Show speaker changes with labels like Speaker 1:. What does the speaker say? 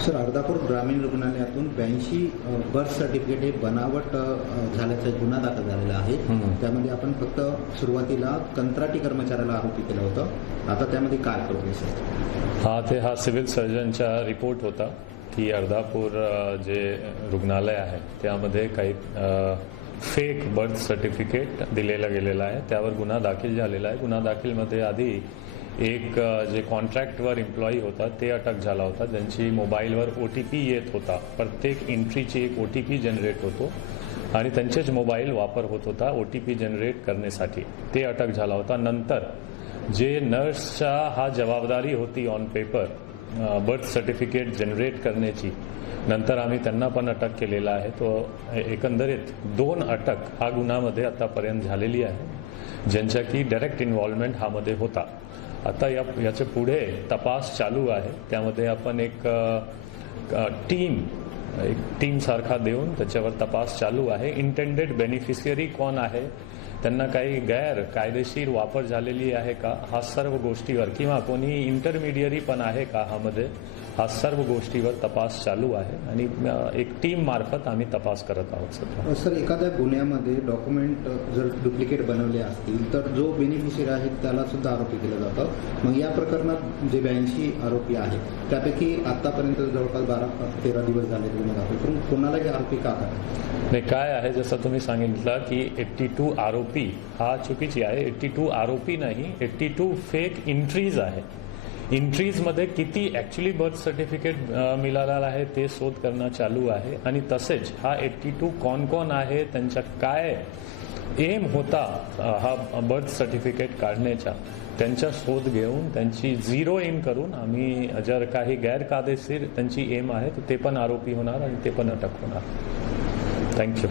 Speaker 1: Sir Ardhapur ग्रामीण रुग्णालयातून ब्याऐंशी बर्थ सर्टिफिकेट हे बनावट झाल्याचा गुन्हा दाखल झालेला आहे. त्यामध्ये आपण फक्त सुरुवातीला कंत्राटी कर्मचाऱ्याला आरोपी केलं होतं. आता त्यामध्ये काय करू सर?
Speaker 2: हा ते हा सिव्हिल सर्जनचा रिपोर्ट होता की अर्धापूर जे रुग्णालय आहे त्यामध्ये काही फेक बर्थ सर्टिफिकेट दिलेलं गेलेलं आहे. त्यावर गुन्हा दाखल झालेला आहे. गुन्हा दाखलमध्ये आधी एक जे कॉन्ट्रॅक्टवर एम्प्लॉई होता ते अटक झाला होता. ज्यांची मोबाईलवर ओ टी पी येत होता. प्रत्येक एंट्रीची एक ओ टी पी जनरेट होतो. आणि त्यांचेच मोबाईल वापर होत होता ओ टी पी जनरेट करण्यासाठी. ते अटक झाला होता. नंतर जे नर्सच्या हा जबाबदारी होती on paper birth certificate generate करण्याची नंतर आम्ही त्यांना पण अटक केलेला आहे. तो एकंदरीत दोन अटक हा गुन्ह्यामध्ये आतापर्यंत झालेली आहे ज्यांच्या की डायरेक्ट इन्व्हॉल्वमेंट हामध्ये होता. आता या याच्यापुढे तपास चालू आहे. त्यामध्ये आपण एक टीम एक टीमसारखा देऊन त्याच्यावर तपास चालू आहे. इंटेंडेड बेनिफिशियरी कोण आहे? त्यांना काही गैर कायदेशीर वापर झालेली आहे का? हा सर्व गोष्टीवर किंवा कोणी इंटरमिडियरी पण आहे का ह्यामध्ये हा सर्व गोष्टीवर तपास चालू आहे आणि एक टीम मार्फत आम्ही तपास करत आहोत सध्या.
Speaker 1: सर एखाद्या गुन्ह्यामध्ये डॉक्युमेंट जर डुप्लिकेट बनवले असतील तर जो बेनिफिशियरी आहे त्याला सुद्धा आरोपी केलं जातं. मग या प्रकरणात जे ब्याऐंशी आरोपी आहेत त्यापैकी आतापर्यंत जवळपास बारा तेरा दिवस झाले गुन्हे दाखल करून कोणालाही आरोपी का करा
Speaker 2: नाही काय आहे जसं तुम्ही सांगितलं की एट्टी टू आरोपी हा चुकीची आहे. एट्टी टू आरोपी नाही एट्टी टू फेक इंट्रीज आहे इंट्रीजमध्ये किती ॲक्च्युली बर्थ सर्टिफिकेट मिळालेलं आहे ते शोध करणं चालू आहे. आणि तसेच हा एट्टी टू कोण कोण आहे त्यांच्या काय एम होता हा बर्थ सर्टिफिकेट काढण्याचा त्यांचा शोध घेऊन त्यांची झिरो एम करून आम्ही जर काही गैरकायदेशीर त्यांची एम आहे तर ते पण आरोपी होणार आणि ते पण अटक होणार. थँक्यू